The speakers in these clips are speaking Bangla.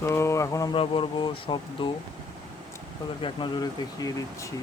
তো এখন আমরা পড়ব শব্দ। তাদেরকে এক নজরে দেখিয়ে দিচ্ছি।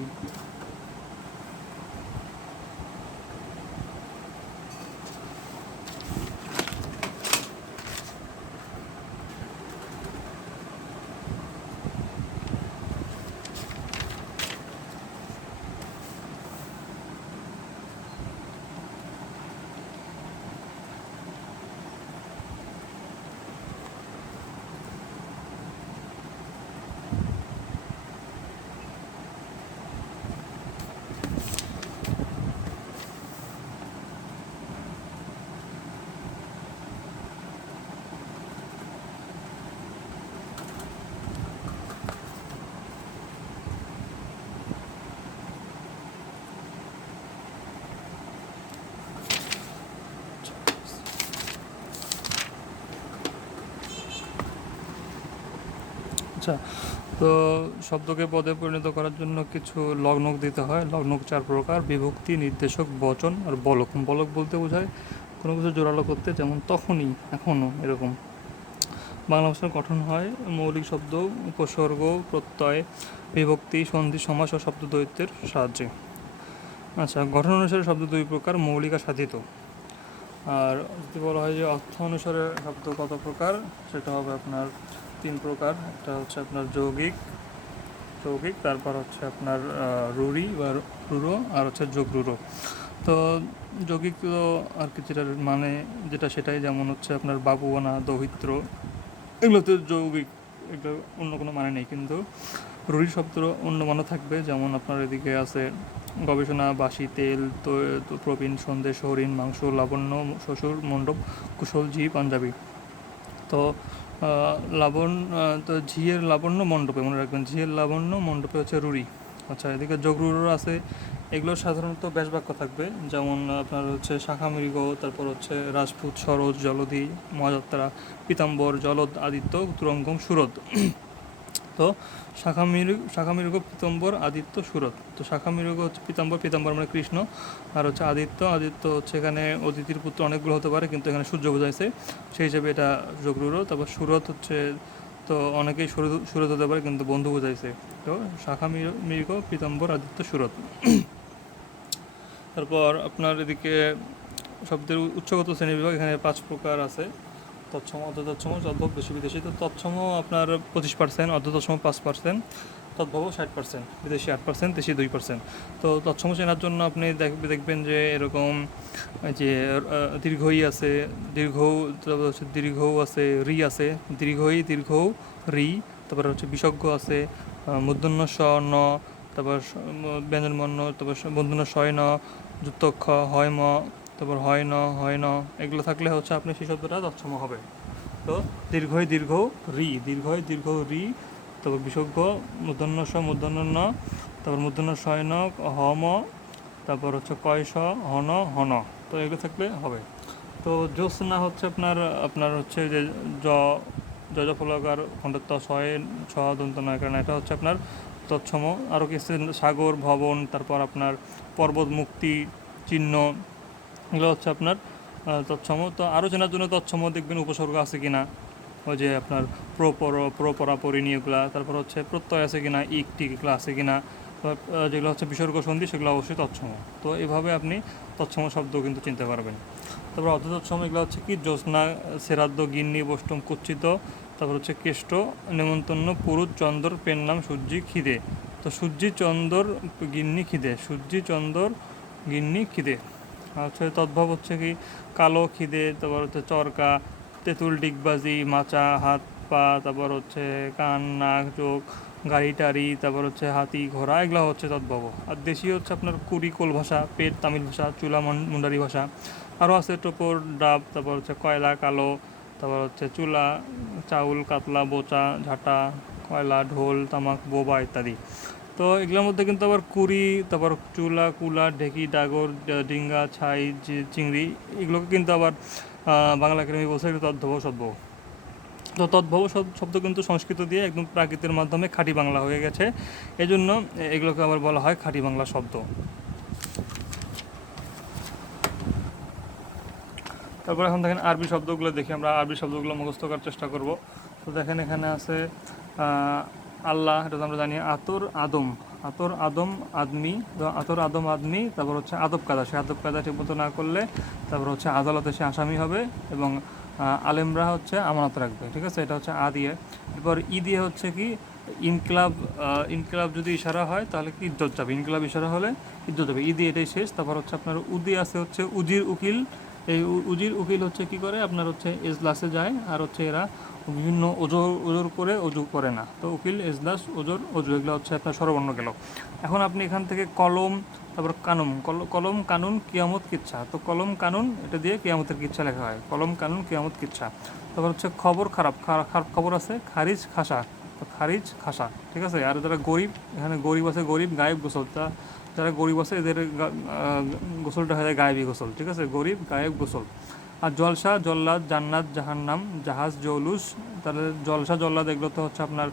আচ্ছা তো শব্দকে পদে পরিণত করার জন্য কিছু লগ্নক দিতে হয়। লগ্নক চার প্রকার, বিভক্তি, নির্দেশক, বচন আর বলক। বলক বলতে বোঝায় কোনো কিছু জোরালো করতে, যেমন তখনই, এখনও এরকম। বাংলা ভাষার গঠন হয় মৌলিক শব্দ, উপসর্গ, প্রত্যয়, বিভক্তি, সন্ধি, সমাস ও শব্দ দ্বৈতের সাহায্যে। আচ্ছা গঠন অনুসারে শব্দ দুই প্রকার, মৌলিক আর সাধিত। আর যদি বলা হয় যে অর্থ অনুসারে শব্দ কত প্রকার, সেটা হবে আপনার তিন প্রকার। একটা হচ্ছে আপনার যৌগিক যৌগিক, তারপর হচ্ছে আপনার রুরি বা রুরো, আর হচ্ছে যোগ রুরো। তো যৌগিক তো আর কি যেটার মানে যেটা সেটাই যেমন হচ্ছে আপনার বাবুয়ানা, দৌহিত্র এগুলোতে যৌগিক, এগুলো অন্য কোনো মানে নেই। কিন্তু রুড়ি শব্দের অন্য মানে থাকবে। যেমন আপনার এদিকে আছে গবেষণা, বাসি, তেল, তো প্রবীণ সন্দেশ, হরিণ, মাংস, লাবণ্য, শ্বশুর, মণ্ডপ, কুশল ঝি পাঞ্জাবি। তো আহ, লাবণ আহ, তো ঝিয়ের লাবণ্য মণ্ডপে মনে রাখবেন ঝিয়ের লাবণ্য মণ্ডপে হচ্ছে রুরি আচ্ছা এদিকে যোগরুরো আছে এগুলো সাধারণত ব্যাস বাক্য থাকবে যেমন আপনার হচ্ছে শাখা মৃগ তারপর হচ্ছে রাজপুত সরোজ জলধি মহাযাত্রা পীতাম্বর জলদ আদিত্য তুরঙ্গম সুরদ। তো শাখা মৃগ শাখা মৃগ পীতাম্বর, আদিত্য, সুরত। তো শাখা মৃগ হচ্ছে পীতাম্বর পীতাম্বর মানে কৃষ্ণ। আর হচ্ছে আদিত্য আদিত্য হচ্ছে এখানে অদিতির পুত্র অনেকগুলো হতে পারে, কিন্তু এখানে সূর্য বোঝাইছে সেই হিসেবে এটা যোগরুরো তারপর সুরত হচ্ছে তো অনেকেই সুরত সুরত হতে পারে, কিন্তু বন্ধু বোঝাইছে তো শাখা মৃগ পীতাম্বর, আদিত্য, সুরত। তারপর আপনার এদিকে শব্দের উচ্চগত শ্রেণীবিভাগ এখানে পাঁচ প্রকার আছে। তৎসম অর্ধতৎসম তদ্ভব দেশি বিদেশি, তো তৎসম আপনার পঁচিশ পার্সেন্ট অর্ধতৎসম পাঁচ পার্সেন্ট তদ্ভব ষাট পার্সেন্ট বিদেশি আট পার্সেন্ট দেশি দুই পার্সেন্ট তো তৎসম চেনার জন্য আপনি দেখ- দেখবেন যে এরকম যে দীর্ঘই আছে, দীর্ঘ, তারপর হচ্ছে দীর্ঘ আছে, রি আছে, দীর্ঘই, দীর্ঘ, রি, তারপরে হচ্ছে বিসর্গ আছে মূর্ধন্য স ন তারপর স- ম- ব্যঞ্জন বর্ণ তারপর মূর্ধন্য শয় ন যুক্তক্ষ হয় ম তারপর হয় ন হয় ন, এগুলো থাকলে হচ্ছে আপনি সেই শব্দটা তৎসম হবে। তো দীর্ঘই দীর্ঘ রি, দীর্ঘই দীর্ঘ রি, তারপর বিসর্গ মূর্ধন্য স মূর্ধন্য ন, তারপর মূর্ধন্য শয় ন, হ, ম, তারপর হচ্ছে কয় স হন হন তো এগুলো থাকলে হবে। তো জ্যোৎস্না হচ্ছে আপনার আপনার হচ্ছে যে জ জ যজফলকার খণ্ডত্ব ছয় ছ, দন্ত নয়, কারণ এটা হচ্ছে আপনার তৎসম। আরও কিছু সাগর, ভবন, তারপর আপনার পর্বত, মুক্তি, চিহ্ন এগুলো হচ্ছে আপনার তৎসম। তো আরও চেনার জন্য তৎসম দেখবেন উপসর্গ আছে কি না ওই যে আপনার প্রপর প্রপরা পরিণীয়গুলা তারপর হচ্ছে প্রত্যয় আছে কি না ইক টিক এগুলো আছে কি না যেগুলো হচ্ছে বিসর্গ সন্ধি, সেগুলো অবশ্যই তৎসম। তো এইভাবে আপনি তৎসম শব্দ কিন্তু চিনতে পারবেন। তারপর অর্ধ তৎসম এগুলো হচ্ছে কি, জ্যোৎস্না সেরাদ্দ গিন্নি বষ্টম কুচ্ছিত, তারপর হচ্ছে কেষ্ট, নেমন্তন্ন পুরুষ চন্দর, পেন নাম, সূর্যি, খিদে। তো সূর্যি, চন্দর, গিন্নি, খিদে, সূর্যি, চন্দর, গিন্নি, খিদে। হচ্ছে তদ্ভব হচ্ছে কি, কালো খিদে, তারপর হচ্ছে চরকা, তেঁতুল ডিগবাজি, মাচা, হাত পা, তারপর হচ্ছে কান, নাক, চোখ, গাড়ি টাড়ি, তারপর হচ্ছে হাতি, ঘোড়া, এগুলো হচ্ছে তদ্ভব। আর দেশি হচ্ছে আপনার কুড়িকোল ভাষা, পেট তামিল ভাষা, চুলা মন- মুন্ডারি ভাষা। আরও আছে টোপর, ডাব, তারপর হচ্ছে কয়লা, কালো, তারপর হচ্ছে চুলা, চাউল, কাতলা, বোচা, ঝাঁটা, কয়লা, ঢোল, তামাক, বোবা ইত্যাদি। তো এগুলোর মধ্যে কিন্তু আবার কুড়ি, তারপর চুলা, কুলা, ঢেকি, ডাগর ডিঙ্গা, ছাই চিংড়ি, এগুলোকে কিন্তু আবার বাংলা একাডেমি বলছে তদ্ভব শব্দ তো তদ্ভব শব- শব্দ কিন্তু সংস্কৃত দিয়ে একদম প্রাকৃতের মাধ্যমে খাঁটি বাংলা হয়ে গেছে। এজন্য এগুলোকে আবার বলা হয় খাঁটি বাংলা শব্দ। তারপর এখন দেখেন আরবি শব্দগুলো দেখি, আমরা আরবি শব্দগুলো মুখস্থ করার চেষ্টা করব। তো দেখেন এখানে আছে আল্লাহ, এটা আমরা জানি, আতর আদম। আতর আদম আদমি আতর আদম আদমি, তারপর হচ্ছে আদব কাদা সে আদব কাদা ঠিকমতো না করলে তারপর হচ্ছে আদালতে সে আসামি হবে এবং আলেমরা হচ্ছে আমানত রাখবে, ঠিক আছে? এটা হচ্ছে আ দিয়ে। এরপর ই দিয়ে হচ্ছে কি, ইনকলাব ইনকলাব যদি ইশারা হয়, তাহলে কি ইজ্জত যাবে ইনকলাব ইশারা হলে ইজ্জত যাবে দিয়ে এটাই শেষ। তারপর হচ্ছে আপনার উদি আছে হচ্ছে উজির উকিল। এই উজির উকিল হচ্ছে কি করে? আপনার হচ্ছে এজলাসে যায়। আর হচ্ছে এরা বিভিন্ন ওজোর ওজোর করে অজু করে না। তো উকিল এজলাস, ওজোর অজু এগুলো হচ্ছে আপনার সর্বর্ণ গেল। এখন আপনি এখান থেকে কলম, তারপর কানুন। কল- কলম, কানুন, কিয়ামত, কিচ্ছা। তো কলম, কানুন, এটা দিয়ে কিয়ামতের কিচ্ছা লেখা হয়। কলম, কানুন, কিয়ামত, কিচ্ছা। তারপর হচ্ছে খবর খারাপ খারাপ খবর আছে, খারিজ, খাসা। তো খারিজ, খাসা, ঠিক আছে? আর যারা গরিব, এখানে গরিব আছে, গরিব, গায়েব গোসল। তা যারা গরিব আছে, এদের গোসলটা হয়ে যায় গায়েবী গোসল, ঠিক আছে? গরিব, গায়েব গোসল। আর জলসা, জল্লাদ, জান্নাত, জাহান্নাম, জাহাজ, জৌলুস, তাহলে জলসা, জল্লাদ এগুলো তো হচ্ছে আপনার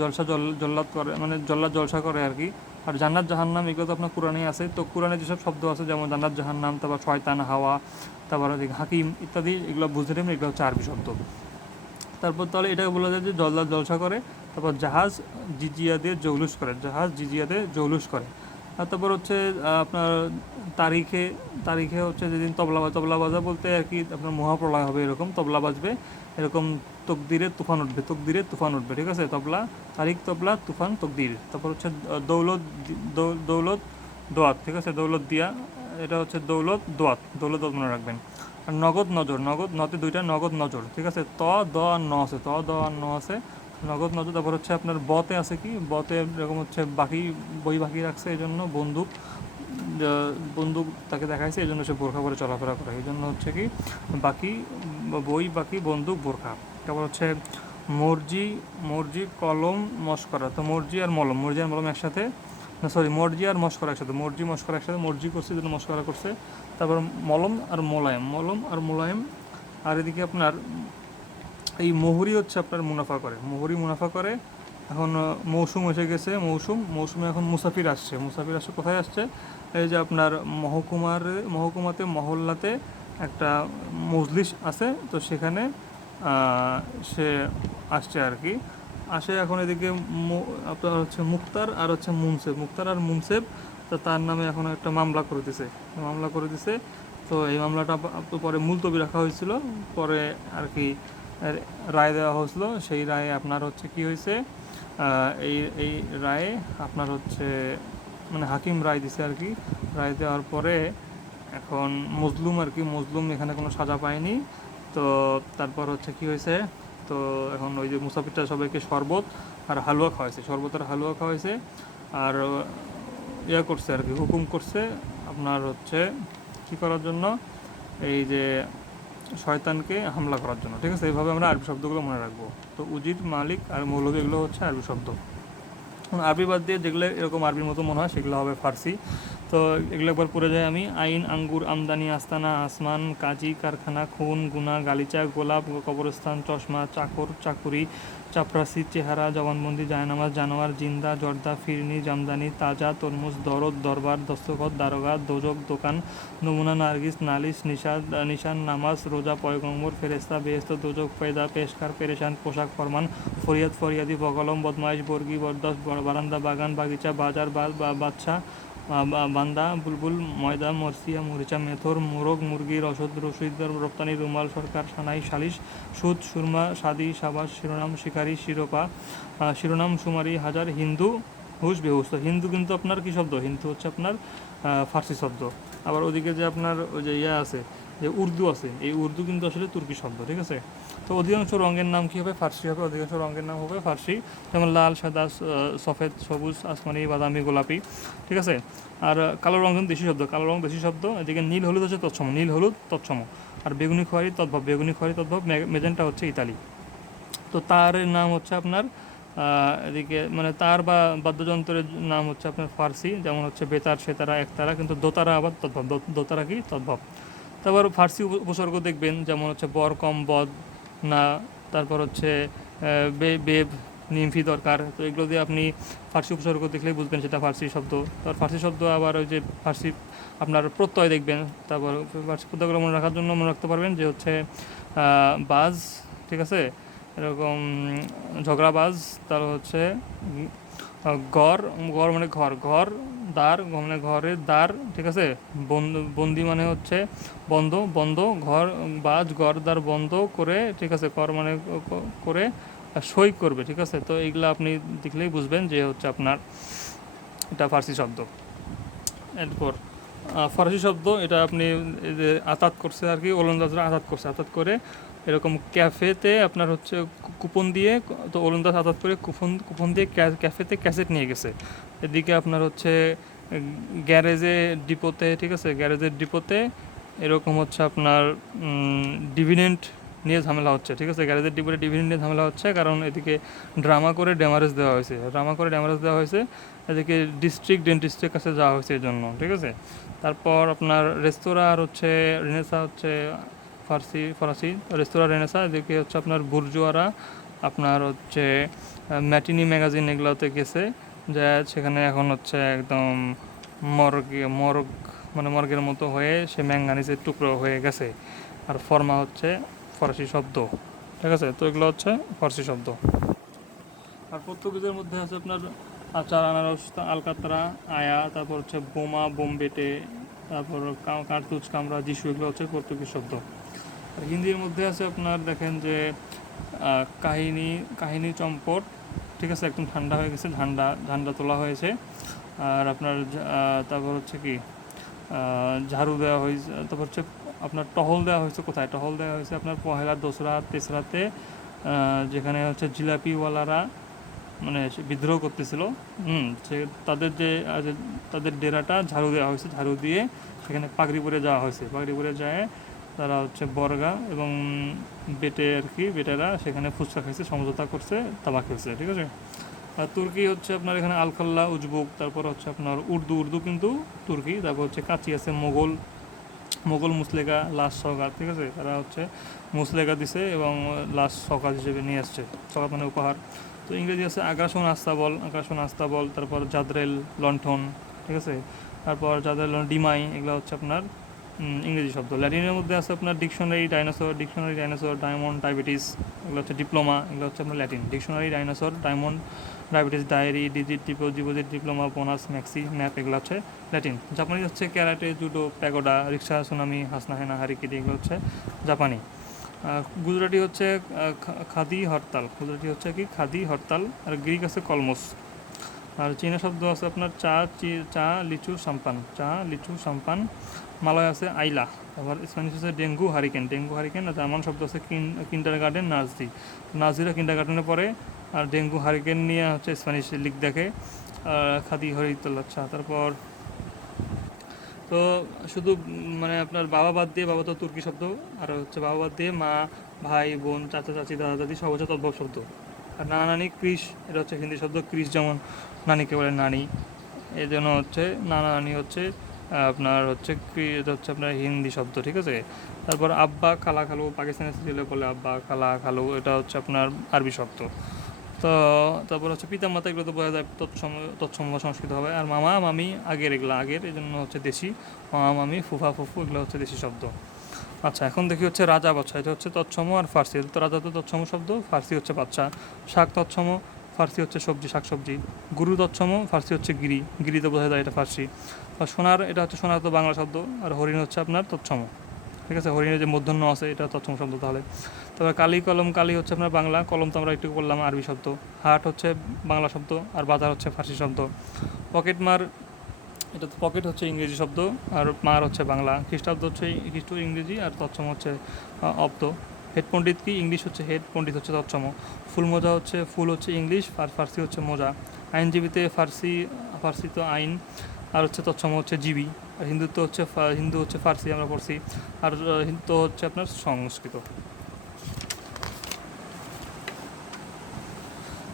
জলসা, জল, জল্লাদ করে মানে জল্লাদ, জলসা করে আর কি। আর জান্নাত, জাহান্নাম এগুলো তো আপনার কোরআনেই আছে। তো কোরআনে যেসব শব্দ আছে, যেমন জান্নাত, জাহান্নাম, তারপর শয়তান, হাওয়া, তারপর হাকিম ইত্যাদি, এগুলো বুঝতে নেবেন, এগুলো হচ্ছে আরবি শব্দ। তারপর তাহলে এটাকে বলা যায় যে জল্লাদ, জলসা করে, তারপর জাহাজ, জিজিয়া দিয়ে জৌলুস করে, জাহাজ, জিজিয়া দিয়ে জৌলুস করে। তারপর হচ্ছে আপনার তারিখে তারিখে হচ্ছে যেদিন তবলা বাজ- তবলা বাজা বলতে আর কি আপনার মহাপ্রলয় হবে এরকম, তবলা বাজবে। এরকম তকদিরে তুফান উঠবে, তকদিরে তুফান উঠবে, ঠিক আছে? তবলা, তারিখ তবলা, তুফান, তকদির। তারপর হচ্ছে দৌলত দৌলত দোয়াত, ঠিক আছে? দৌলত দিয়া, এটা হচ্ছে দৌলত দোয়াত, দৌলত মনে রাখবেন। আর নগদ নজর, নগদ নতে দুইটা নগদ নজর, ঠিক আছে? ত, দ আর ন আছে, ত, দ আর ন আছে নগদ নজর তারপর হচ্ছে আপনার বতে আছে কি? বতে এরকম হচ্ছে বাকি বই বাকি রাখছে এই জন্য বন্দুক বন্দুক তাকে দেখাইছে এই জন্য সে বোরখা পরে চলাফেরা করে। এই জন্য হচ্ছে কি, বাকি বই, বাকি বন্দুক, বোরখা। তারপর হচ্ছে মর্জি মর্জি, কলম, মস্করা। তো মর্জি আর মলম, মর্জি আর মলম একসাথে। না সরি মর্জি আর মস্করা একসাথে। মর্জি, মস্করা একসাথে, মর্জি করছে জন্য মস্করা করছে। তারপর মলম আর মোলায়েম, মলম আর মোলায়েম। আর এদিকে আপনার এই মহুরি হচ্ছে আপনার মুনাফা করে। মহুরি মুনাফা করে, এখন মৌসুম এসে গেছে, মৌসুম। মৌসুমে এখন মুসাফির আসছে। মুসাফির আসছে, কোথায় আসছে? এই যে আপনার মহকুমার, মহকুমাতে, মহল্লাতে একটা মজলিস আছে, তো সেখানে সে আসছে আর কি। আসে এখন এদিকে আপনার হচ্ছে মুক্তার আর হচ্ছে মুনসেব। মুক্তার আর মুনসেব, তো তার নামে এখন একটা মামলা করে দিছে। মামলা করে দিছে, তো এই মামলাটা পরে মুলতবি রাখা হয়েছিল। পরে আর কি রায় দেওয়া হয়েছিল। সেই রায়ে আপনার হচ্ছে কি হয়েছে? এই এই রায়ে আপনার হচ্ছে মানে হাকিম রায় দিছে আর কি। রায় দেওয়ার পরে এখন মজলুম আর কি, মজলুম এখানে কোনো সাজা পায়নি। তো তারপর হচ্ছে কি হয়েছে? তো এখন ওই যে মুসাফিরটা সবাইকে শরবত আর হালুয়া খাওয়াইছে। শরবত আর হালুয়া খাওয়াইছে আর ইয়া করছে আর কি, হুকুম করছে আপনার হচ্ছে কি করার জন্য? এই যে শয়তানকে হামলা করার জন্য। ঠিক আছে? এইভাবে আমরা আরবি শব্দগুলো মনে রাখব। তো উজির মালিক আর মৌলভী এগুলো হচ্ছে আরবি শব্দ। আরবি বাদ দিয়ে যেগুলো এরকম আরবির মতো মনে হয়, সেগুলো হবে ফার্সি। তো এগুলো একবার পড়ে যাই আমি। আইন, আঙ্গুর, আমদানি, আস্তানা, আসমান, কাজী, কারখানা, খুন গুনা গালিচা, গোলাপ, কবরস্থান, চশমা, চাকর, চাকুরি চাপরাসি চেহারা, জবানবন্দি, জায়নামাজ, জানোয়ার, জিন্দা, জর্দা, ফিরনি, জামদানি, তাজা, তরমুজ, দরদ, দরবার, দস্তখত, দারোগা, দোজক, দোকান, নমুনা, নার্গিস, নালিশ, নিশাদ, নিশান, নামাজ, রোজা, পয়গম্বর ফেরেস্তা বেহেস্ত দোজক, ফেদা, পেশকার, পেরেশান, পোশাক ফরমান, ফরিয়াদ, ফরিয়াদি বকলম বদমাইশ, বর্গি, বরদাস বার- বারান্দা, বাগান, বাগিচা, বাজার, বা- বা- বাচ্চা বা- বা- বান্দা, বুলবুল, ময়দা, মরসিয়া, মরিচা, মেথর, মোরগ, মুরগি, রসদ রসিদার রপ্তানি, রুমাল, সরকার, সানাই, সালিশ, সুদ, সুরমা, সাদি, সাবাস, শিরোনাম, শিকারী, শিরোপা শিরোনাম, সুমারি, হাজার, হিন্দু হুশ বেহুশ তো হিন্দু কিন্তু আপনার কী শব্দ? হিন্দু হচ্ছে আপনার ফার্সি শব্দ। আবার ওদিকে যে আপনার ওই যে ইয়া আছে, যে উর্দু আছে, এই উর্দু কিন্তু আসলে তুর্কি শব্দ, ঠিক আছে? তো অধিকাংশ রঙের নাম কী হবে? ফার্সি হবে, অধিকাংশ রঙের নাম হবে ফার্সি। যেমন লাল, সাদা সফেদ, সবুজ, আসমানি, বাদামি, গোলাপি, ঠিক আছে? আর কালো রঙ দেশি শব্দ, কালো রঙ দেশি শব্দ, এদিকে নীল হলুদ হচ্ছে তৎসম, নীল হলুদ তৎসম। আর বেগুনি খোয়ারি তদ্ভব, বেগুনি খোয়ারি তদ্ভব মেজেন্টা হচ্ছে ইতালি। তো তার নাম হচ্ছে আপনার এদিকে মানে তার বা বাদ্যযন্ত্রের নাম হচ্ছে আপনার ফার্সি, যেমন হচ্ছে বেতার, সেতারা, একতারা, কিন্তু দোতারা আবার তদ্ভব দোতারা কি? তদ্ভব। তারপর ফার্সি উপ- উপসর্গ দেখবেন, যেমন হচ্ছে বর, কম, বদ, না, তারপর হচ্ছে বে, বেব, নিমফি দরকার। তো এগুলো দিয়ে আপনি ফার্সি উপসর্গ দেখলেই বুঝবেন সেটা ফার্সি শব্দ। তারপর ফার্সি শব্দ আবার ওই যে ফার্সি আপনার প্রত্যয় দেখবেন। তারপর ফার্সি প্রত্যয়গুলো মনে রাখার জন্য মনে রাখতে পারবেন যে হচ্ছে বাজ, ঠিক আছে? এরকম ঝগড়াবাজ, তার হচ্ছে ঘর গড় মানে ঘর ঘর, দ্বার মানে ঘরের দ্বার, ঠিক আছে? বন্দি মানে হচ্ছে বন্ধ বন্ধ, ঘর, বাজ ঘর দ্বার বন্ধ করে, ঠিক আছে, কর মানে করে সই করবে, ঠিক আছে? তো এইগুলো আপনি দেখলেই বুঝবেন যে হচ্ছে আপনার এটা ফার্সি শব্দ। এরপর ফরাসি শব্দ, এটা আপনি আতাত করছে আর কি, ওলন্দাজরা আতাত করছে। আতাত করে এরকম ক্যাফেতে আপনার হচ্ছে কুপন দিয়ে, তো ওলন্দাজ আতাত করে কুপন কুপন দিয়ে ক্যাফেতে ক্যাসেট নিয়ে গেছে। এদিকে আপনার হচ্ছে গ্যারেজে ডিপোতে, ঠিক আছে, গ্যারেজের ডিপোতে এরকম হচ্ছে আপনার ডিভিডেন্ট নিয়ে ঝামেলা হচ্ছে, ঠিক আছে, গ্যারেজের ডিপোতে ডিভিডেন্ট নিয়ে ঝামেলা হচ্ছে, কারণ এদিকে ড্রামা করে ড্যামারেজ দেওয়া হয়েছে, ড্রামা করে ড্যামারেজ দেওয়া হয়েছে, এদিকে ডিস্ট্রিক্ট ডেন্টিস্টের কাছে যাওয়া হয়েছে এই জন্য ঠিক আছে। তারপর আপনার রেস্তোরাঁ আর হচ্ছে রেনেসা হচ্ছে ফার্সি, ফরাসি রেস্তোরাঁ রেনেসা এদিকে হচ্ছে আপনার বুর্জুয়ারা, আপনার হচ্ছে ম্যাটিনি ম্যাগাজিন এগুলোতে গেছে। যে সেখানে এখন হচ্ছে একদম মর্গে, মর্গ মানে মর্গের মতো হয়ে সে ম্যাঙ্গানিজের টুকরো হয়ে গেছে। আর ফর্মা হচ্ছে ফরাসি শব্দ। ঠিক আছে? তো এগুলো হচ্ছে ফরাসি শব্দ। আর পর্তুগিজের মধ্যে আছে আপনার আচার, আনারস, আলকাতরা, আয়া, তারপর হচ্ছে বোমা, বোমবেটে, তারপর কার্তুজ, কামরা, যিশু, এগুলো হচ্ছে পর্তুগিজ শব্দ। আর হিন্দির মধ্যে আছে আপনার দেখেন যে কাহিনী কাহিনী চম্পট, ঠিক আছে, একদম ঠান্ডা হয়ে গেছে, ঝান্ডা ঝান্ডা তোলা হয়েছে। আর আপনার তারপর হচ্ছে কি ঝাড়ু দেওয়া হয়েছে, তারপর হচ্ছে আপনার টহল দেওয়া হয়েছে কোথায়? টহল দেওয়া হয়েছে আপনার পহেলা দোসরা, তেসরাতে যেখানে হচ্ছে জিলাপিওয়ালারা মানে বিদ্রোহ করতেছিল। হুম, সে তাদের যে তাদের ডেরাটা ঝাড়ু দেওয়া হয়েছে, ঝাড়ু দিয়ে সেখানে পাগড়ি পরে যাওয়া হয়েছে। পাগড়ি পরে যায় তারা হচ্ছে বর্গা এবং বেটে আর কি, বেটেরা সেখানে ফুচকা খাইছে, সমঝোতা করছে তাবা খেয়েছে, ঠিক আছে? আর তুর্কি হচ্ছে আপনার এখানে আলখাল্লা, উজবুক, তারপর হচ্ছে আপনার উর্দু উর্দু কিন্তু তুর্কি, তারপর হচ্ছে কাচি আছে, মোগল মোগল মুসলেকা লাশ সগাত ঠিক আছে? তারা হচ্ছে মুসলেকা দিছে এবং লাশ সকাত হিসেবে নিয়ে আসছে সকাত মানে উপহার। তো ইংরেজি আছে আগ্রাসন আস্তাবল আগ্রাসন আস্তাবল তারপর জাদরেল লণ্ঠন, ঠিক আছে? তারপর জাদরেল ডিমাই, এগুলো হচ্ছে আপনার ইংরেজি শব্দ। ল্যাটিনের মধ্যে আছে আপনার dictionary dinosaur dictionary dinosaur diamond diabetes এগুলো হচ্ছে ডিপ্লোমা এগুলো হচ্ছে আপনার Latin. Dictionary dinosaur diamond diabetes diary digit depot deposit diploma bonus maxi map এগুলো হচ্ছে ল্যাটিন। জাপানি হচ্ছে karate, judo, pagoda, rickshaw, tsunami Hasna হেনা হারিকিটি এগুলো হচ্ছে জাপানি। গুজরাটি হচ্ছে খাদি হরতাল। গুজরাটি হচ্ছে কি? খাদি হরতাল। আর গ্রিক আছে কলমস। আর চীনা শব্দ আছে আপনার চি- চা, লিচু, সাম্পান। চা, লিচু, সাম্পান। মালয় আছে, আইলা। তারপর স্প্যানিশ আছে ডেঙ্গু, হারিকেন। ডেঙ্গু, হারিকেন, আর জার্মান শব্দ আছে কিন্ডার গার্ডেন নাজদি নাজিরা কিন্ডার গার্ডেনে পড়ে, আর ডেঙ্গু, হারিকেন নিয়ে হচ্ছে স্প্যানিশ লিগ দেখে খাদি হরিতল আচ্ছা তারপর তো শুধু মানে আপনার বাবা বাদ দিয়ে, বাবা তো তুর্কি শব্দ, আর হচ্ছে বাবা বাদ দিয়ে মা, ভাই, বোন, চাচা, চাচি, দাদা, দাদি, সব হচ্ছে তদ্ভব শব্দ। আর নানা নানি ক্রিস এটা হচ্ছে হিন্দি শব্দ ক্রিস যেমন নানিকে বলে নানি এই জন্য হচ্ছে নানা নানি হচ্ছে আপনার হচ্ছে ক্রি- এটা হচ্ছে আপনার হিন্দি শব্দ, ঠিক আছে? তারপর আব্বা খালা খালু, পাকিস্তানি ছেলে বলে আব্বা খালা খালু, এটা হচ্ছে আপনার আরবি শব্দ। তো তারপর হচ্ছে পিতা মাতা এগুলো তো বোঝা যায় তৎসম তৎসম সংস্কৃত হবে। আর মামা, মামি, আগের এগুলো, আগের, এই জন্য হচ্ছে দেশি। মামা, মামি, ফুফা, ফুফু, এগুলো হচ্ছে দেশি শব্দ। আচ্ছা এখন দেখি হচ্ছে রাজা বাচ্চা এটা হচ্ছে তৎসম আর ফার্সি। তো রাজা তো তৎসম শব্দ, ফার্সি হচ্ছে বাচ্চা শাক তৎসম ফার্সি হচ্ছে সবজি শাক সবজি গুরু তৎসম ফার্সি হচ্ছে গিরি। গিরি তো বোঝা যায় এটা ফার্সি। আর সোনার, এটা হচ্ছে সোনার তো বাংলা শব্দ, আর হরিণ হচ্ছে আপনার তৎসম। ঠিক আছে? হরিণের যে মূর্ধন্য আছে, এটা তৎসম শব্দ তাহলে। তারপর কালি কলম, কালি হচ্ছে আপনার বাংলা। কলম তো আমরা একটু বললাম আরবি শব্দ। হাট হচ্ছে বাংলা শব্দ, আর বাজার হচ্ছে ফার্সি শব্দ। পকেট মার, এটা তো পকেট হচ্ছে ইংরেজি শব্দ, আর মার হচ্ছে বাংলা। খ্রিস্টাব্দ হচ্ছে খ্রিস্ট ইংরেজি, আর তৎসম হচ্ছে অব্দ। হেড পণ্ডিত কি? ইংলিশ হচ্ছে হেড পণ্ডিত হচ্ছে তৎসম। ফুল মোজা হচ্ছে, ফুল হচ্ছে ইংলিশ, আর ফার্সি হচ্ছে মোজা। আইনজীবীতে ফার্সি ফার্সি তো আইন, আর হচ্ছে তৎসম হচ্ছে জীবী। আর হিন্দুত্ব হচ্ছে হিন্দু হচ্ছে ফার্সি আমরা পড়ছি। আর হিন্দু হচ্ছে আপনার সংস্কৃত।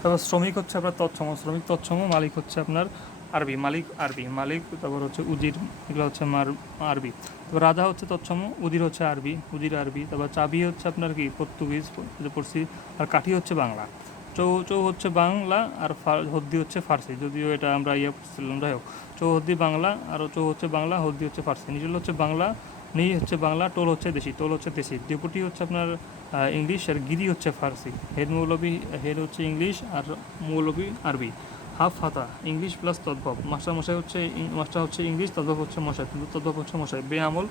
তারপর শ্রমিক হচ্ছে আপনার তৎসম। শ্রমিক তৎসম মালিক হচ্ছে আপনার আরবি, মালিক আরবি, মালিক তারপর হচ্ছে উজির, এগুলো হচ্ছে মার আরবি। তারপর রাজা হচ্ছে তৎসম, উজির হচ্ছে আরবি, উজির আরবি, তারপর চাবি হচ্ছে আপনার কি, পর্তুগিজ পড়ছি, আর কাঠি হচ্ছে বাংলা। চৌ চৌ হচ্ছে বাংলা আর হদ্দি হচ্ছে ফার্সি, যদিও এটা আমরা ইয়ে পড়ছিলাম, যাই হোক। চৌ, হদ্দি বাংলা আর চৌ হচ্ছে বাংলা, হদ্দি হচ্ছে ফার্সি। নিজল হচ্ছে বাংলা, নি হচ্ছে বাংলা, টোল হচ্ছে দেশি, টোল হচ্ছে দেশি। ডেপুটি হচ্ছে আপনার ইংলিশ আর গিরি হচ্ছে ফার্সি। হেড মৌলবি হেড হচ্ছে ইংলিশ আর মৌলবি আরবি। হাফ হাতা, ইংলিশ প্লাস তদ্ভব। মাস্টার মশাই হচ্ছে মাস্টার হচ্ছে ইংলিশ, তদ্ভব হচ্ছে মশাই। কিন্তু তদ্ভব হচ্ছে মশাই। বে আমল,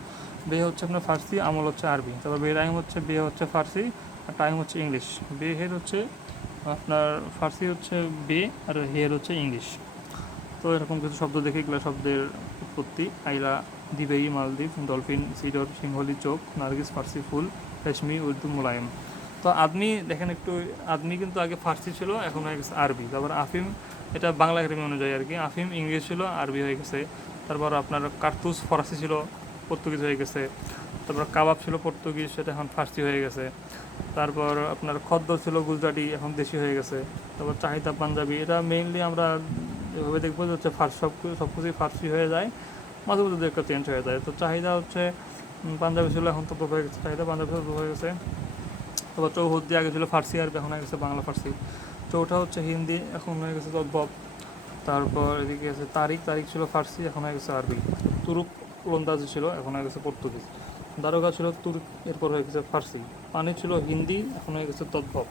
বে হচ্ছে আপনার ফার্সি, আমল হচ্ছে আরবি। তারপর বে টাইম হচ্ছে, বে হচ্ছে ফার্সি, আর টাইম হচ্ছে ইংলিশ। বে হেড হচ্ছে আপনার, ফার্সি হচ্ছে বে, আর হেড হচ্ছে ইংলিশ। তো এরকম কিছু শব্দ দেখে এগুলো শব্দের উৎপত্তি। আইলা দিবেই মালদ্বীপ, ডলফিন, সিডর, সিংহলি চোখ, নার্গিস, ফার্সি ফুল, রেশমি, উর্দু, মোলায়েম। তো আদমি, দেখেন একটু, আদমি কিন্তু আগে ফার্সি ছিল, এখন হয়ে গেছে আরবি। তারপর আফিম এটা বাংলা একাডেমি অনুযায়ী আর কি। আফিম ইংলিশ ছিল, আরবি হয়ে গেছে। তারপর আপনার কার্তুস ফরাসি ছিল, পর্তুগিজ হয়ে গেছে। তারপর কাবাব ছিল, পর্তুগিজ, সেটা এখন ফার্সি হয়ে গেছে। তারপর আপনার খদ্দ ছিল, গুজরাটি, এখন দেশি হয়ে গেছে। তারপর চাহিদা পাঞ্জাবি, এটা মেইনলি আমরা এভাবে দেখব যে হচ্ছে ফার্স সব সব কিছুই ফার্সি হয়ে যায়। মাঝে মধ্যে একটা চেঞ্জ হয়ে যায়। তো চাহিদা হচ্ছে পাঞ্জাবি ছিল, এখন তো হয়ে গেছে। চাহিদা পাঞ্জাবি হয়ে গেছে। তারপর চৌহদ্দি আগে ছিল ফার্সি, আরবি, এখন হয়ে গেছে বাংলা, ফার্সি। চৌঠা হচ্ছে হিন্দি, এখন হয়ে গেছে তদ্ভব তারপর এদিকে আছে তারিখ তারিখ ছিল ফার্সি, এখন হয়ে গেছে আরবি। তুরুক ওলন্দাজি ছিল, এখন হয়ে গেছে পর্তুগিজ। দারোগা ছিল তুর্ক, এরপর হয়ে গেছে ফার্সি। পানি ছিল হিন্দি, এখন হয়ে গেছে তদ্ভব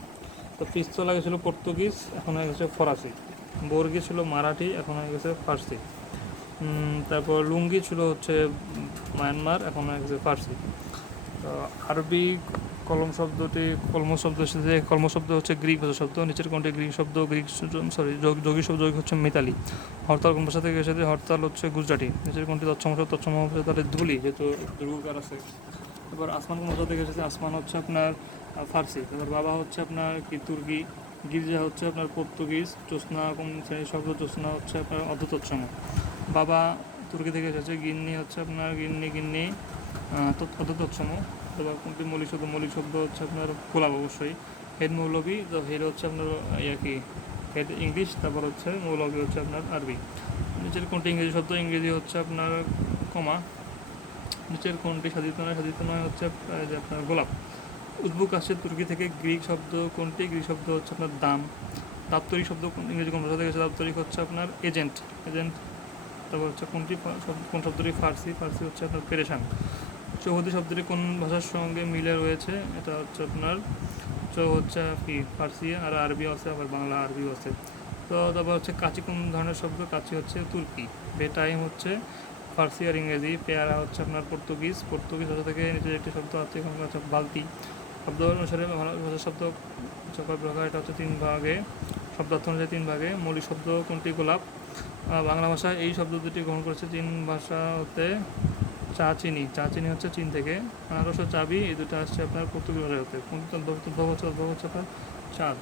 তো পিস্তল আগে ছিল পর্তুগিজ, এখন হয়ে গেছে ফরাসি। বর্গি ছিল মারাঠি, এখন হয়ে গেছে ফার্সি। তারপর লুঙ্গি ছিল হচ্ছে মায়ানমার, এখন হয়ে গেছে ফার্সি। তো আরবি কলম শব্দটি, কলম শব্দ এসেছে কলম শব্দ হচ্ছে গ্রিক ভাষা শব্দ, নিচের কোনটি গ্রিক শব্দ, গ্রিক সরি যোগী শব্দ যোগী হচ্ছে মিতালি। হরতাল কোন ভাষা থেকে এসেছে? হরতাল হচ্ছে গুজরাটি। নিচের কোনটি তৎসম শব্দ তৎসম হচ্ছে তাহলে ধুলি, যেহেতু দুর্গকার আছে। এবার আসমান কোন ভাষা থেকে এসেছে? আসমান হচ্ছে আপনার ফার্সি। তারপর বাবা হচ্ছে আপনার কি? তুর্কি। গির্জা হচ্ছে আপনার পর্তুগিজ। জ্যোৎস্না কোন শ্রেণির শব্দ? জ্যোৎস্না হচ্ছে আপনার অর্ধতৎসম। বাবা তুর্কি থেকে এসেছে। গিন্নি হচ্ছে আপনার গিন্নি গিন্নি অর্ধতৎসম। তারপর কোনটি মৌলিক শব্দ? মৌলিক শব্দ হচ্ছে আপনার গোলাপ অবশ্যই। হেড মৌলবী, তো হেড হচ্ছে আপনার ইয়ে কি? হেড ইংলিশ, তারপর হচ্ছে মৌলবী হচ্ছে আপনার আরবি। নিচের কোনটি ইংরেজি শব্দ? ইংরেজি হচ্ছে আপনার কমা। নিচের কোনটি সাধিত নয়? সাধিত নয় হচ্ছে আপনার গোলাপ। উদ্বুক আসছে তুর্কি থেকে গ্রিক শব্দ কোনটি? গ্রিক শব্দ হচ্ছে আপনার দাম। দাপ্তরিক শব্দ ইংরেজি কোন ভাষা থেকে দাপ্তরিক হচ্ছে আপনার এজেন্ট। এজেন্ট, তারপর হচ্ছে কোনটি কোন শব্দটি? ফার্সি। ফার্সি হচ্ছে আপনার পেরেশান। চৌহদি শব্দটি কোন ভাষার সঙ্গে মিলে রয়েছে? এটা হচ্ছে আপনার চৌ হচ্ছে কি, ফার্সি আর আরবি আছে আবার বাংলা আরবিও আছে তো তারপর হচ্ছে কাচি কোন ধরনের শব্দ? কাচি হচ্ছে তুর্কি। বেটাইম হচ্ছে ফার্সি আর ইংরেজি। পেয়ারা হচ্ছে আপনার পর্তুগিজ। পর্তুগিজ ভাষা থেকে নিচের একটি শব্দ আছে, এখন হচ্ছে বালতি। শব্দ অনুসারে ভাষার শব্দ চকর প্রকার এটা হচ্ছে তিন ভাগে। শব্দার্থ অনুযায়ী তিন ভাগে। মৌলিক শব্দ কোনটি? গোলাপ। বাংলা ভাষায় এই শব্দ দুটি গ্রহণ করেছে চীন ভাষা হতে চা চিনি চা চিনি হচ্ছে চীন থেকে। আনারস চাবি, এই দুটো আসছে আপনার পর্তুগিজ ভাষা হতে। পঞ্চম হচ্ছে আপনার চাঁদ